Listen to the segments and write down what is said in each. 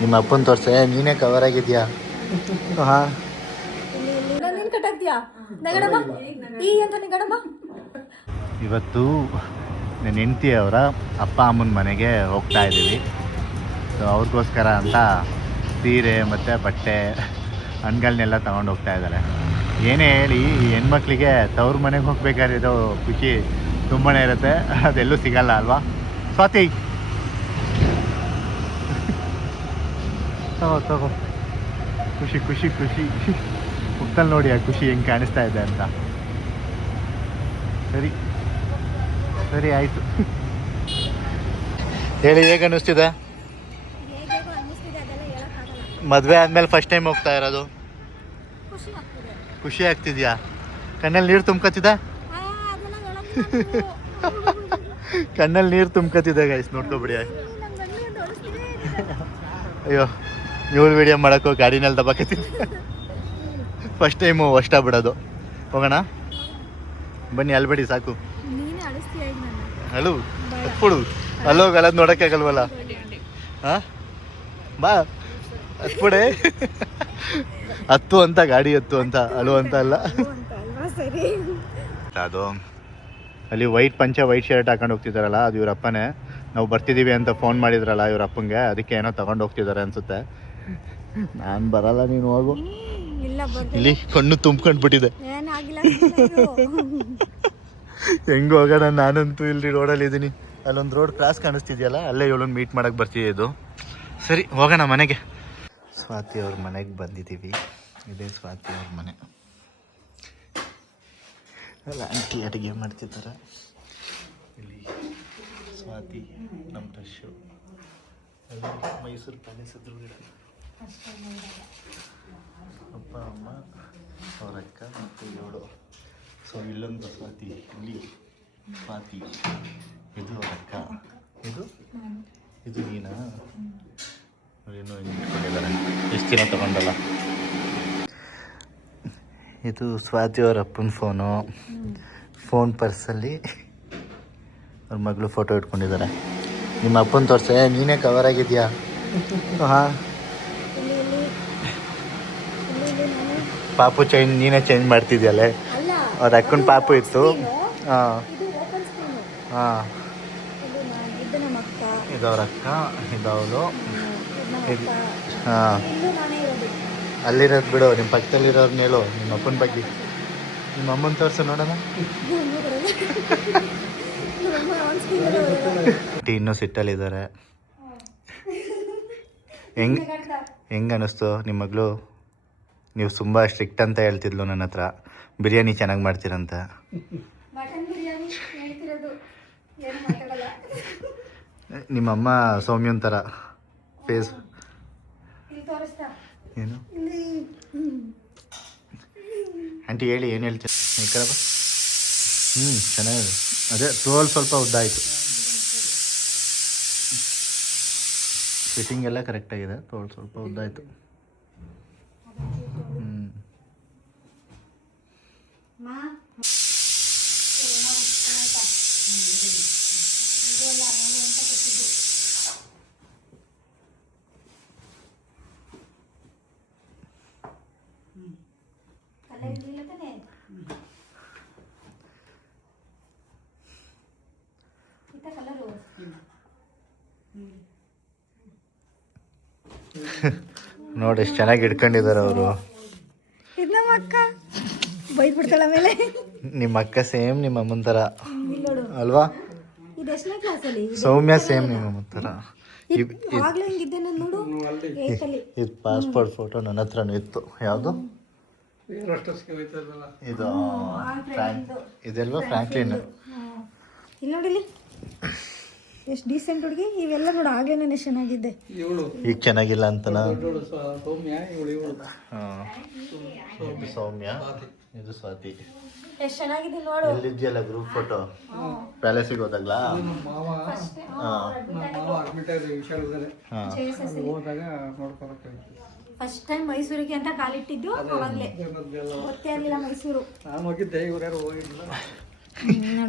ನಿಮ್ಮ ಅಪ್ಪನ ತೋರ್ಸೆ, ನೀನೇ ಕವರ್ ಆಗಿದ್ಯಾ? ಹಾಂ, ಇವತ್ತು ನನ್ನ ಹೆಂಡತಿ ಅವರ ಅಪ್ಪ ಅಮ್ಮನ ಮನೆಗೆ ಹೋಗ್ತಾ ಇದ್ದೀವಿ. ಸೊ ಅವ್ರಿಗೋಸ್ಕರ ಅಂತ ಸೀರೆ ಮತ್ತು ಬಟ್ಟೆ ಹಣ್ಗಳನ್ನೆಲ್ಲ ತೊಗೊಂಡು ಹೋಗ್ತಾ ಇದ್ದಾರೆ. ಏನೇ ಹೇಳಿ ಈ ಹೆಣ್ಮಕ್ಳಿಗೆ ತವ್ರ ಮನೆಗೆ ಹೋಗ್ಬೇಕಾಗಿರೋ ಖುಷಿ ತುಂಬಾ ಇರುತ್ತೆ, ಅದೆಲ್ಲೂ ಸಿಗಲ್ಲ ಅಲ್ವಾ ಸ್ವಾತಿ? ತಗೋ ಖುಷಿ ಖುಷಿ ಖುಷಿ ಮುಕ್ತಲ್ಲಿ ನೋಡಿ ಆ ಖುಷಿ ಹೆಂಗೆ ಕಾಣಿಸ್ತಾ ಇದೆ ಅಂತ. ಸರಿ ಸರಿ ಆಯಿತು. ಹೇಳಿ, ಹೇಗೆ ಅನ್ನಿಸ್ತಿದೆ? ಮದುವೆ ಆದಮೇಲೆ ಫಸ್ಟ್ ಟೈಮ್ ಹೋಗ್ತಾ ಇರೋದು, ಖುಷಿ ಆಗ್ತಿದ್ಯಾ? ಕಣ್ಣಲ್ಲಿ ನೀರು ತುಂಬ್ಕೊತಿದೆ, ಕಣ್ಣಲ್ಲಿ ನೀರು ತುಂಬ್ಕೊತಿದೆ ಗೈಸ್, ನೋಡ್ಕೊಬಿಡಿ. ಅಯ್ಯೋ, ಇವಳು ವಿಡಿಯೋ ಮಾಡೋಕ್ಕೋ ಗಾಡಿನಲ್ಲಿ ದಬ್ಬಾಕತ್ತಿದ್ದೆ. ಫಸ್ಟ್ ಟೈಮು ಅಷ್ಟ ಬಿಡೋದು. ಹೋಗೋಣ ಬನ್ನಿ, ಅಲ್ಬೇಡಿ ಸಾಕು. ಅಳು ಹತ್ಬಿಡು, ಅಲ್ಲೋಗಿ ಅಲ್ಲದು ನೋಡೋಕ್ಕಾಗಲ್ವಲ್ಲ. ಹಾಂ ಬಾ ಹತ್ಬಿಡೆ, ಹತ್ತು ಅಂತ ಗಾಡಿ ಹತ್ತು ಅಂತ, ಅಳು ಅಂತ ಅಲ್ಲ. ಅದು ಅಲ್ಲಿ ವೈಟ್ ಪಂಚೆ ವೈಟ್ ಶರ್ಟ್ ಹಾಕೊಂಡು ಹೋಗ್ತಿದ್ದಾರಲ್ಲ, ಅದು ಇವ್ರ ಅಪ್ಪನೇ. ನಾವು ಬರ್ತಿದ್ದೀವಿ ಅಂತ ಫೋನ್ ಮಾಡಿದ್ರಲ್ಲ ಇವ್ರ ಅಪ್ಪಂಗೆ, ಅದಕ್ಕೆ ಏನೋ ತಗೊಂಡು ಹೋಗ್ತಿದ್ದಾರೆ ಅನ್ಸುತ್ತೆ. ನಾನು ಬರಲ್ಲ, ನೀನು ಹೋಗು. ಇಲ್ಲಿ ಕಣ್ಣು ತುಂಬ್ಕೊಂಡು ಬಿಟ್ಟಿದೆ. ಹೆಂಗೆ ಹೋಗೋಣ, ನಾನಂತೂ ಇಲ್ಲಿ ರೋಡಲ್ಲಿ ಇದ್ದೀನಿ. ಅಲ್ಲೊಂದು ರೋಡ್ ಕ್ರಾಸ್ ಕಾಣಿಸ್ತಿದೆಯಲ್ಲ, ಅಲ್ಲೇ ಇವಳನ್ನು ಮೀಟ್ ಮಾಡೋಕ್ಕೆ ಬರ್ತಿದ್ದು. ಸರಿ ಹೋಗೋಣ ಮನೆಗೆ. ಸ್ವಾತಿ ಅವ್ರ ಮನೆಗೆ ಬಂದಿದ್ದೀವಿ. ಇದೇ ಸ್ವಾತಿ ಅವ್ರ ಮನೆ. ಅಲ್ಲ, ಆಂಟಿ ಅಡುಗೆ ಮಾಡ್ತಿದ್ದಾರೆ. ಇಲ್ಲಿ ಸ್ವಾತಿ, ನಮ್ಮ ಟಶ್ಶು, ಅಲ್ಲಿ ಮೈಸೂರು ಪ್ಯಾಲೇಸ್ ಎದುರುಗಡೆ ಅಪ್ಪ ಅಮ್ಮ ಅವ್ರ ಅಕ್ಕ ಮತ್ತು ಇವಳು. ಸೊ ಇಲ್ಲೊಂದು ಸ್ವಾತಿ, ಇಲ್ಲಿ ಸ್ವಾತಿ, ಇದು ಅವ್ರ ಅಕ್ಕ, ಇದು ನೀನಾ? ಏನೋ ಇಟ್ಕೊಂಡಿದ್ದಾರೆ, ಎಷ್ಟು ದಿನ ತಗೊಂಡಲ್ಲ. ಇದು ಸ್ವಾತಿ ಅವ್ರ ಅಪ್ಪನ ಫೋನ್ ಪರ್ಸಲ್ಲಿ ಅವ್ರ ಮಗಳು ಫೋಟೋ ಇಟ್ಕೊಂಡಿದ್ದಾರೆ. ನಿಮ್ಮ ಅಪ್ಪನ ತೋರ್ಸೆ, ನೀನೇ ಕವರ್ ಆಗಿದ್ಯಾ? ಹಾಂ, ಪಾಪು ಚೈನ್ ನೀನೇ ಚೇಂಜ್ ಮಾಡ್ತಿದ್ಯಲ್ಲೇ. ಅವ್ರ ಅಕ್ಕನ ಪಾಪು ಇತ್ತು. ಹಾಂ ಹಾಂ, ಇದು ಅವ್ರ ಅಕ್ಕ, ಇದವಳು. ಹಾಂ, ಅಲ್ಲಿರೋದು ಬಿಡು, ನಿಮ್ಮ ಪಕ್ಕದಲ್ಲಿರೋರ್ನ ಹೇಳು, ನಿಮ್ಮ ಅಪ್ಪನ ಬಗ್ಗೆ. ನಿಮ್ಮ ಅಮ್ಮನ ತೋರಿಸು ನೋಡೋಣ. ಇನ್ನೂ ಸಿಟ್ಟಲ್ಲಿದ್ದಾರೆ. ಹೆಂಗೆ ಅನ್ನಿಸ್ತು ನಿಮ್ಮ ಮಗಳು? ನೀವು ತುಂಬ ಸ್ಟ್ರಿಕ್ಟ್ ಅಂತ ಹೇಳ್ತಿದ್ಲು ನನ್ನ ಹತ್ರ, ಬಿರಿಯಾನಿ ಚೆನ್ನಾಗಿ ಮಾಡ್ತೀರಂತ. ನಿಮ್ಮಮ್ಮ ಸೌಮ್ಯನ್ ಥರ ಫೇಸ್. ಏನು ಆಂಟಿ ಹೇಳಿ, ಏನು ಹೇಳ್ತೀನಿ ಈ ಕಡೆ ಬಾ. ಚೆನ್ನಾಗಿದೆ. ಅದೇ ತೋಲ್ ಸ್ವಲ್ಪ ಉದ್ದ ಆಯಿತು. ಫಿಟ್ಟಿಂಗ್ ಎಲ್ಲ ಕರೆಕ್ಟಾಗಿದೆ, ತೋಲ್ ಸ್ವಲ್ಪ ಉದ್ದ ಆಯಿತು. ನೋಡಿ ಎಷ್ಟು ಚೆನ್ನಾಗಿ ಇಟ್ಕೊಂಡಿದ್ದಾರೆ ಅವರು. ನಿಮ್ಮ ಅಕ್ಕ ಸೇಮ್ ನಿಮ್ಮ ಅಮ್ಮನ ಥರ ಅಲ್ವಾ? ಸೌಮ್ಯ ಸೇಮ್ ನಿಮ್ಮ ಅಮ್ಮನ ಥರ. ಇದು ಪಾಸ್ಪೋರ್ಟ್ ಫೋಟೋ ನನ್ನ ಹತ್ರನೂ ಇತ್ತು. ಯಾವುದು ಇದು? ಇದೆಲ್ವಾ ಫ್ರಾಂಕ್ಲಿನ್. ಎಷ್ಟು ಡೀಸೆಂಟ್ ಹುಡುಗಿ. ಇವೆಲ್ಲ ನೋಡಿ, ಆಗ್ಲೇ ನಾನು ಎಷ್ಟು ಚೆನ್ನಾಗಿದ್ದೆ, ಈಗ ಚೆನ್ನಾಗಿಲ್ಲ ಅಂತನಾ? ಸೌಮ್ಯ, ಇದು ಸ್ವಾತಿ. ಎಷ್ಟು ಚೆನ್ನಾಗಿದೆ ನೋಡು. ಎಲ್ಲಿದ್ಯಲ್ಲ ಗ್ರೂಪ್ ಫೋಟೋ, ಪ್ಯಾಲೇಸಿಗೆ ಹೋದಾಗ್ಲಾ? ಫಸ್ಟ್ ಟೈಮ್ ಮೈಸೂರಿಗೆ ಅಂತ ಕಾಲಿಟ್ಟಿದ್ದು ಅವಾಗಲೇ, ಗೊತ್ತೇ ಆಗಲಿಲ್ಲ ಮೈಸೂರು.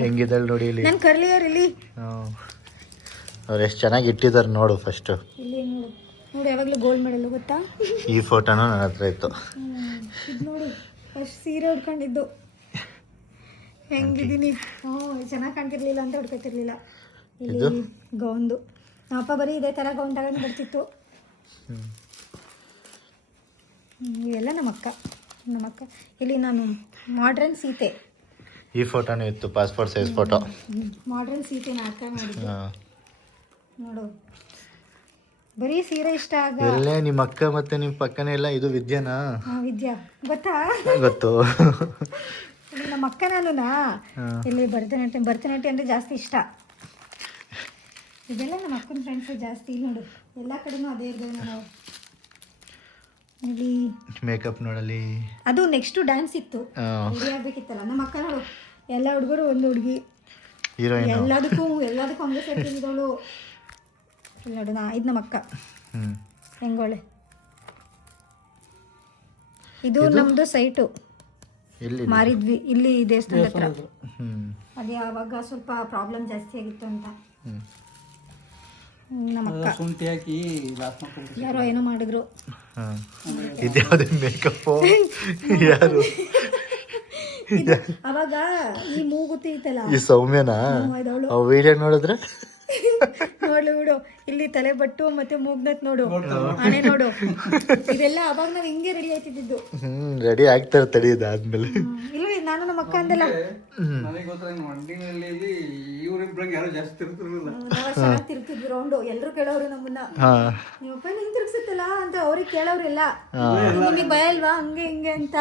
ಹೆಂಗಿದಳು ನೋಡಿ ಇಲ್ಲಿ. ನಾನು ಕರ್ಲಿ ಹೇರ್ ಇಲ್ಲಿ. ಅವ್ರು ಎಷ್ಟು ಚೆನ್ನಾಗಿ ಇಟ್ಟಿದ್ದಾರೆ ನೋಡು. ಫಸ್ಟು ಇಲ್ಲಿ ನೋಡು, ನೋಡಿ ಯಾವಾಗಲೂ ಗೋಲ್ಡ್ ಮೆಡಲ್ ಗೊತ್ತಾ. ಈ ಫೋಟೋನು ನನ್ನ ಹತ್ರ ಇತ್ತು. ಇದು ನೋಡಿ ಫಸ್ಟ್ ಸೀರೆ ಉಟ್ಕೊಂಡಿದ್ದು ಹೆಂಗಿದ್ದೀನಿ. ಚೆನ್ನಾಗಿ ಕಾಣ್ತಿರ್ಲಿಲ್ಲ ಅಂತ ಉಟ್ಕೊತಿರ್ಲಿಲ್ಲ. ಇಲ್ಲಿ ಗೌನ್ದು ಅಪ್ಪ ಬರೀ ಇದೇ ಥರ ಗೌನ್ ತಗೊಂಡು ಬರ್ತಿತ್ತು. ಇವೆಲ್ಲ ನಮ್ಮಕ್ಕ. ಇಲ್ಲಿ ನಾನು ಮಾಡ್ರನ್ ಸೀತೆ. ಈ ಫೋಟೋನು ಇತ್ತು, passport size photo. Modern Sita ನಾಟಕ ಮಾಡಿದ್ದು ನೋಡು. ಬರೀ ಸೀರೆ ಇಷ್ಟ ಆಗ. ಎಲ್ಲೇ ನಿಮ್ಮ ಅಕ್ಕ ಮತ್ತೆ ನಿಮ್ಮ ಪಕ್ಕನೇ ಇಲ್ಲ. ಇದು ವಿದ್ಯಾನಾ? ವಿದ್ಯಾ ಗೊತ್ತಾ? ಗೊತ್ತು. ನಮ್ಮ ಅಕ್ಕ ನಾನುನಾ. ಇಲ್ಲಿ ಭರತನಾಟ್ಯ ಅಂದರೆ ಜಾಸ್ತಿ ಇಷ್ಟ. ಇದೆಲ್ಲ ನಮ್ಮ ಅಕ್ಕನ ಫ್ರೆಂಡ್ಸು ಜಾಸ್ತಿ. ಇಲ್ಲಿ ನೋಡು ಎಲ್ಲ ಕಡೆನೂ ಅದೇ ಇರ್ತೇವೆ ನಾವು. ಇಲ್ಲಿ ಮೇಕಪ್ ನೋಡಲಿ. ಅದು ನೆಕ್ಸ್ಟ್ ಡ್ಯಾನ್ಸ್ ಇತ್ತು, ರೆಡಿ ಆಗ್ಬೇಕಿತ್ತಲ್ಲ. ನಮ್ಮ ಅಕ್ಕ ನೋಡು ಎಲ್ಲ ಹುಡುಗರು ಒಂದು ಹುಡುಗಿ, ಎಲ್ಲದಕ್ಕೂ ಹಂಗೆ ಸೇರ್ತಿದ್ದವಳು. ಇಲ್ಲಿ ನೋಡು ಇದು ನಮ್ಮ ಅಕ್ಕ ಹೆಂಗೋಳೆ. ಇದು ನಮ್ದು ಸೈಟು ಮಾರಿದ್ವಿ ಇಲ್ಲಿ ದೇವಸ್ಥಾನದ ಹತ್ರ. ಅದೇ ಆವಾಗ ಸ್ವಲ್ಪ ಪ್ರಾಬ್ಲಮ್ ಜಾಸ್ತಿ ಆಗಿತ್ತು ಅಂತ ನಮ್ಮ ಅಕ್ಕ ಶುಂಠಿ ಹಾಕಿ ಯಾರೋ ಏನೋ ಮಾಡಿದ್ರು. ಇದ್ಯಾವುದೇ ಮೇಕಪ್ ಯಾರು ಅವಾಗ ಈ ಮೂಗುತಿ ಐತಲ್ಲ, ಈ ಸೌಮ್ಯನಾ? ವಿಡಿಯೋ ನೋಡಿದ್ರೆ ನೋಡ್ಲು ಬಿಡು. ಇಲ್ಲಿ ತಲೆ ಬಟ್ಟು ಮತ್ತೆ ಮೂಗ್ನತ್ ನೋಡು, ಆನೆ ನೋಡು. ಇದೆಲ್ಲ ಅವಾಗ ನಾವ್ ಹಿಂಗೆ ರೆಡಿ ಆಯ್ತಿದ್ದು. ರೆಡಿ ಆಗ್ತಾರೆ ತಡಿಯೋದು ಆದ್ಮೇಲೆ. ಇಲ್ಲ ನಾನು ನಮ್ಮ ಅಕ್ಕ ಅಂದಲ್ಲ, ತಿರ್ತಿದ್ವಿ ರೌಂಡು. ಎಲ್ರು ಕೇಳೋರು ನಮ್ಮನ್ನ, ನಿಮ್ಮಪ್ಪ ಹಿಂಗ್ ತಿರ್ಗ್ಸುತ್ತಲ್ಲ ಅಂತ ಅವ್ರಿಗೆ ಕೇಳೋರಿಲ್ಲ. ನಿಮಗ್ ಭಯ ಅಲ್ವಾ ಹಂಗೆ ಹಿಂಗೆ ಅಂತ.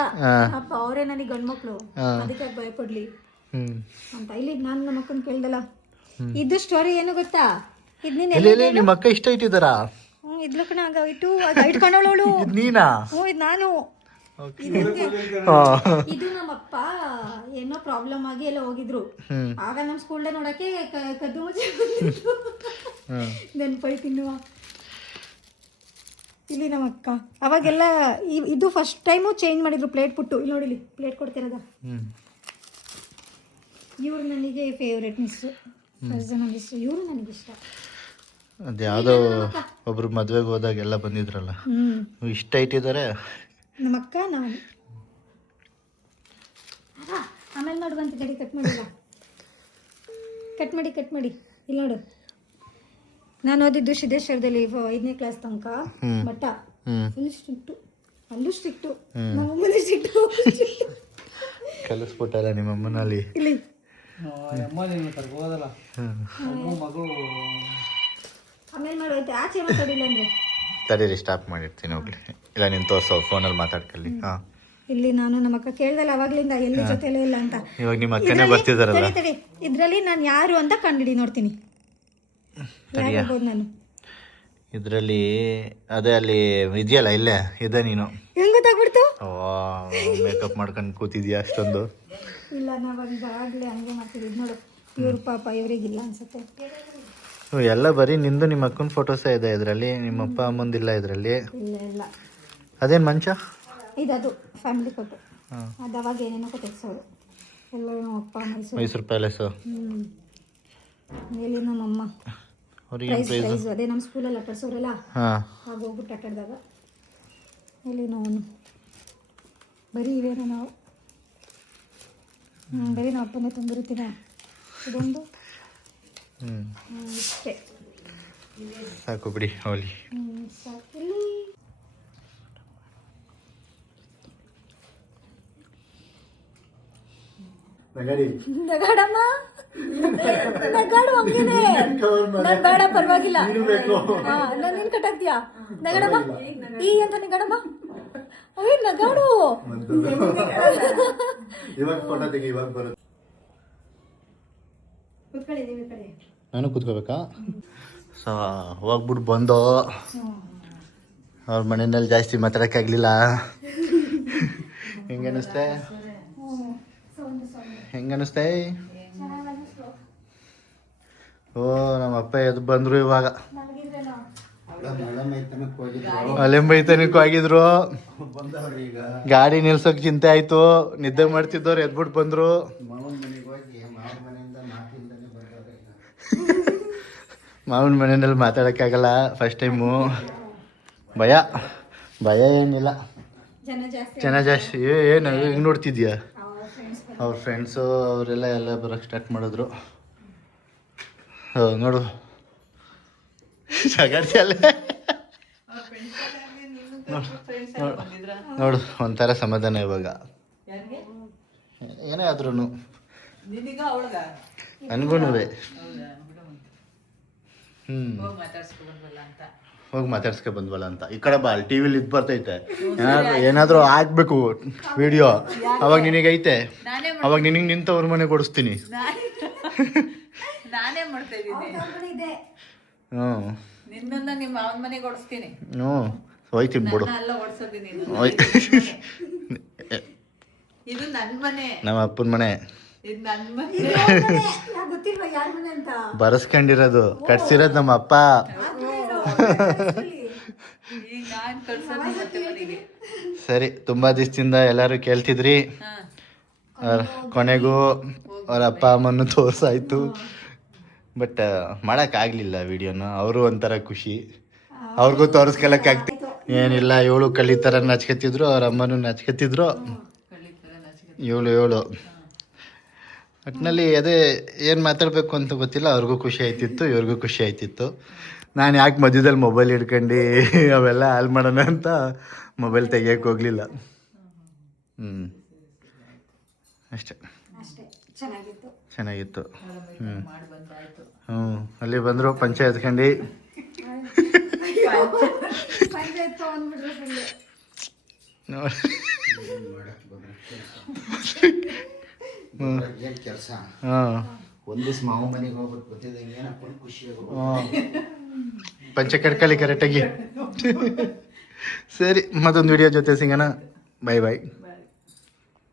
ಅಪ್ಪ ಅವರೇ ನನಗೆ ಗಂಡ್ಮಕ್ಳು, ಅದಕ್ಕೆ ಭಯ ಪಡ್ಲಿ ಅಂತ. ಇಲ್ಲಿ ನಾನು ನಮ್ಮ ಅಕ್ಕನ್ ಕೇಳ್ದಲ್ಲ. ಇದು ಸ್ಟೋರಿ ಏನು ಗೊತ್ತಾ? ನಿಮ್ಮ ಅಕ್ಕ ಇಷ್ಟ ಇಟ್ಟಿದ್ದಾರಾ? ಇದ್ಲು ಕಣ ಇಟ್ಟು ಇಟ್ಕೊಂಡವಳು. ನೀನಾ? ಇದು ನಾನು. ಇದು ನಮ್ಮಪ್ಪ ಏನೋ ಪ್ರಾಬ್ಲಮ್ ಆಗಿ ಎಲ್ಲ ಹೋಗಿದ್ರು. ಆಗ ನಮ್ ಸ್ಕೂಲ್ ಡೇ ನೋಡಕ್ಕೆ ಕದ್ದು ಮುಚ್ಚಿ ನೆನ್ಪೈ ತಿನ್ನುವ. ಇಲ್ಲಿ ನಮ್ಮ ಅಕ್ಕ ಅವಾಗೆಲ್ಲ ಇದು ಫಸ್ಟ್ ಟೈಮು ಚೇಂಜ್ ಮಾಡಿದ್ರು ಪ್ಲೇಟ್ ಪುಟ್ಟು. ಇಲ್ಲಿ ನೋಡಿಲಿ ಪ್ಲೇಟ್ ಕೊಡ್ತಿರೋದ. ಇವ್ರು ನನಗೆ ಫೇವ್ರೆಟ್ ಮಿಸ್. ಇವರು ನನಗಿಷ್ಟ. ಅದ್ಯಾವುದೋ ಒಬ್ರು ಮದ್ವೆಗೆ ಹೋದಾಗ ಎಲ್ಲ ಬಂದಿದ್ರಲ್ಲ, ಇಷ್ಟ ಇಟ್ಟಿದ್ದಾರೆ ನಮ್ಮ ಅಕ್ಕ. ನಾವು ಆಮೇಲೆ ನೋಡು ಬಂತು ಗಡಿ ಕಟ್ ಮಾಡಿಲ್ಲ. ಕಟ್ ಮಾಡಿ ಇಲ್ಲಿ ನೋಡು. ನಾನು ಓದಿದ್ದು ಸಿದ್ದೇಶ್ವರದಲ್ಲಿ 5ನೇ ಕ್ಲಾಸ್ ತನಕ. ಬಟ್ಟ ಫುಲ್ ಸ್ಟ್ರಿಕ್ಟು, ಅಲ್ಲೂ ಸ್ಟ್ರಿಕ್ಟು, ನಮ್ಮಮ್ಮನೇ ಸ್ಟ್ರಿಕ್ಟು. ಕಲಿಸ್ಬಿಟ್ಟಲ್ಲ ನಿಮ್ಮಮ್ಮನಲ್ಲಿ. ಇಲ್ಲಿ ಆಮೇಲೆ ಮಾಡೋಯ್ತು ಆಚೆ ಮಾತಾಡಿಲ್ಲ ಅಂದ್ರೆ ತಡೀರಿ, ಸ್ಟಾಪ್ ಮಾಡಿರ್ತೀನಿ ಹೋಗ್ಲಿ. ಇಲ್ಲ ನೀನು ತೋರ್ಸೋ, ಫೋನಲ್ಲಿ ಮಾತಾಡ್ಕೊಳ್ಳಿ. ಇಲ್ಲಿ ನಾನು ನಮ್ಮ ಅಕ್ಕ ಕೇಳ್ದಲ್ಲ ಅವಾಗ್ಲಿಂದ ಎಲ್ಲಿ ಜೊತೆಲೇ ಇಲ್ಲ ಅಂತ. ಇವಾಗ ನಿಮ್ಮ ಅಕ್ಕನೇ ಬರ್ತಿದಾರಲ್ಲ. ತಡಿ ಇದ್ರಲ್ಲಿ ನಾನು ಯಾರು ಅಂತ ಕಂಡಿಡಿ ನೋಡ್ತೀನಿ. ನಾನು ಇದರಲ್ಲಿ ಅದೇ ಅಲ್ಲಿ ಇದೆಯಲ್ಲ, ಇಲ್ಲೇ ಇದೆ ನೀನು. ಹೆಂಗ್ ಗೊತ್ತಾಗ್ಬಿಡ್ತು? ಮೇಕಪ್ ಮಾಡ್ಕೊಂಡು ಕೂತಿದ್ಯಾ ಅಷ್ಟೊಂದು? ಇಲ್ಲ ನಾವಾಗ ಆಗ್ಲೇ ಹಂಗೆ ಮಾಡ್ತಿದ್ವಿ ನೋಡು. ಇವ್ರ ಪಾಪ ಇವರಿಗಿಲ್ಲ ಅನ್ಸುತ್ತೆ. ಎಲ್ಲ ಬರೀ ನಿಂದು ನಿಮ್ಮ ಅಕ್ಕನ ಫೋಟೋಸೇ ಇದೆ ಇದರಲ್ಲಿ, ನಿಮ್ಮ ಅಪ್ಪ ಅಮ್ಮಂದಿಲ್ಲ ಇದರಲ್ಲಿ. ಇಲ್ಲ ಅದೇನು ಮಂಚ? ಇದದು ಫ್ಯಾಮಿಲಿ ಫೋಟೋ. ಅದು ಅವಾಗ ಏನೇನೋ ತೆಗ್ಸೋರು ಎಲ್ಲ. ನಮ್ಮ ಅಪ್ಪ ಮೈಸೂರು ಪ್ಯಾಲೇಸು. ಎಲ್ಲಿ ನಮ್ಮಮ್ಮ ಪ್ರೈಸ್ ಅದೇ ನಮ್ಮ ಸ್ಕೂಲಲ್ಲಿ ಆಟಾಡ್ಸೋರಲ್ಲ, ಆಗ ಹೋಗ್ಬಿಟ್ಟು ಆಟಾಡಿದಾಗ. ಎಲ್ಲಿ ನಾವು ಬರೀ ಇವೇನೋ ನಾವು ಬರೀ ನಾವು ಅಪ್ಪನೇ ತಂದಿರ್ತೀನ. ಇದೊಂದು ಇಷ್ಟೇ ಸಾಕು ಬಿಡಿ ಅವಲಿ. ಸಾಕಿಲ್ಲಿ ನಗಾಡಮ್ಮ, ನಗಾಡು ಹಂಗಿದೆ. ನಾನು ಬೇಡ ಪರವಾಗಿಲ್ಲ, ನಾನು ನೀನು ಕಟ್ಟಾಕ್ತೀಯಾ? ನಗಾಡಮ್ಮ ಈ ಅಂತ ನಗಾಡಮ್ಮ. ಅಯ್ಯ ನಗಾಡು. ನಾನು ಕೂತ್ಕೋಬೇಕಾ? ಸೊ ಹೋಗ್ಬಿಟ್ಟು ಬಂದು ಅವ್ರ ಮನೆಯಲ್ಲಿ ಜಾಸ್ತಿ ಮಾತಾಡೋಕ್ಕಾಗಲಿಲ್ಲ. ಹೆಂಗನ್ನಿಸ್ತೆ? ಓ ನಮ್ಮ ಅಪ್ಪ ಎದ್ದು ಬಂದ್ರು ಇವಾಗ. ಅಲೆಂಬೈತನಕ್ಕೆ ಹೋಗಿದ್ರು. ಗಾಡಿ ನಿಲ್ಸೋಕ್ ಚಿಂತೆ ಆಯ್ತು. ನಿದ್ದೆ ಮಾಡ್ತಿದ್ದವ್ರು ಎದ್ಬಿಟ್ಟು ಬಂದ್ರು. ಮಾವನ ಮನೆಯಲ್ಲಿ ಮಾತಾಡೋಕ್ಕಾಗಲ್ಲ ಫಸ್ಟ್ ಟೈಮು. ಭಯ ಭಯ ಏನಿಲ್ಲ. ಜನ ಜಾಸ್ತಿ ಜನ ಜಾಸ್ತಿ. ಏನು ಹಿಂಗೆ ನೋಡ್ತಿದ್ಯಾ? ಅವ್ರ ಫ್ರೆಂಡ್ಸ್ ಅವ್ರ ಫ್ರೆಂಡ್ಸು ಅವರೆಲ್ಲ ಬರೋಕ್ಕೆ ಸ್ಟಾರ್ಟ್ ಮಾಡಿದ್ರು. ನೋಡು ಜಗತ್ತಿಯಲ್ಲೇ ನೋಡು ಒಂಥರ ಸಮಾಧಾನ ಇವಾಗ. ಏನೇ ಆದ್ರೂ ನನಗೂ ಹೋಗಿ ಮಾತಾಡ್ಸ್ಕೊ ಬಂದ್ವಲ್ಲ ಅಂತ. ಈ ಕಡೆ ಬಾ, ಟಿ ವಿಲಿ ಇದು ಬರ್ತೈತೆ, ಏನಾದರೂ ಆಗ್ಬೇಕು ವಿಡಿಯೋ, ಅವಾಗ ನಿನಗೈತೆ, ಅವಾಗ ನಿನಗೆ ನಿಂತವ್ರ ಮನೆ ಕೊಡಿಸ್ತೀನಿ. ನಾನೇ ಮಾಡ್ತಾ ಇದ್ದೀನಿ. ಇದೆ. ಹ್ಞೂ ನಿನ್ನನ್ನ ನಿಮ್ಮ ಅವನ ಮನೆಗೆ ಓಡಿಸ್ತೀನಿ. ಹ್ಞೂ ಹೋಯ್ತೀನಿ ಬಿಡು. ಎಲ್ಲ ಓಡಿಸೋದು ನೀನು. ಇದು ನನ್ನ ಮನೆ, ನಮ್ಮ ಅಪ್ಪನ ಮನೆ. ಇದು ನನ್ನ ಮನೆ. ಗೊತ್ತಿಲ್ವಾ ಯಾರ ಮನೆ ಅಂತ? ಬರಸ್ಕೊಂಡಿರೋದು, ಕಟ್ಸಿರೋದು ನಮ್ಮ ಅಪ್ಪ. ಈಗ ನಾನು ಕಳ್ಸೋದು ಮತ್ತೆ ಮನೆಗೆ. ಸರಿ, ತುಂಬ ದಿವಸದಿಂದ ಎಲ್ಲರೂ ಕೇಳ್ತಿದ್ರಿ. ಕೊನೆಗೂ ಅವ್ರ ಅಪ್ಪ ಅಮ್ಮನ್ನು ತೋರ್ಸಾಯ್ತು. ಬಟ್ ಮಾಡೋಕ್ಕಾಗಲಿಲ್ಲ ವಿಡಿಯೋನ. ಅವರು ಒಂಥರ ಖುಷಿ, ಅವ್ರಿಗೂ ತೋರಿಸ್ಕೊಳಕ್ಕಾಗ್ತಿ ಏನಿಲ್ಲ. ಇವಳು ಕಲಿತರ ನಾಚ್ಕೊತಿದ್ರು, ಅವ್ರ ಅಮ್ಮನೂ ನಾಚ್ಕೊತಿದ್ರು. ಇವಳು ಒಟ್ಟಿನಲ್ಲಿ ಅದೇ ಏನು ಮಾತಾಡಬೇಕು ಅಂತ ಗೊತ್ತಿಲ್ಲ. ಅವ್ರಿಗೂ ಖುಷಿ ಆಯ್ತಿತ್ತು, ಇವ್ರಿಗೂ ಖುಷಿ ಆಯ್ತಿತ್ತು. ನಾನು ಯಾಕೆ ಮಧ್ಯದಲ್ಲಿ ಮೊಬೈಲ್ ಹಿಡ್ಕೊಂಡು ಅವೆಲ್ಲ ಹಾಳು ಮಾಡೋಣ ಅಂತ ಮೊಬೈಲ್ ತೆಗಿಯೋಕೆ ಹೋಗಲಿಲ್ಲ. ಅಷ್ಟೇ. ಚೆನ್ನಾಗಿತ್ತು. ಅಲ್ಲಿ ಬಂದರು ಪಂಚಾಯತ್ ಕಂಡು. ಪಂಚ ಕಡ್ಕಲಿ ಕರೆಕ್ಟಾಗಿ. ಸರಿ, ಮತ್ತೊಂದು ವಿಡಿಯೋ ಜೊತೆ ಸಿಗೋಣ. ಬಾಯ್ ಬಾಯ್.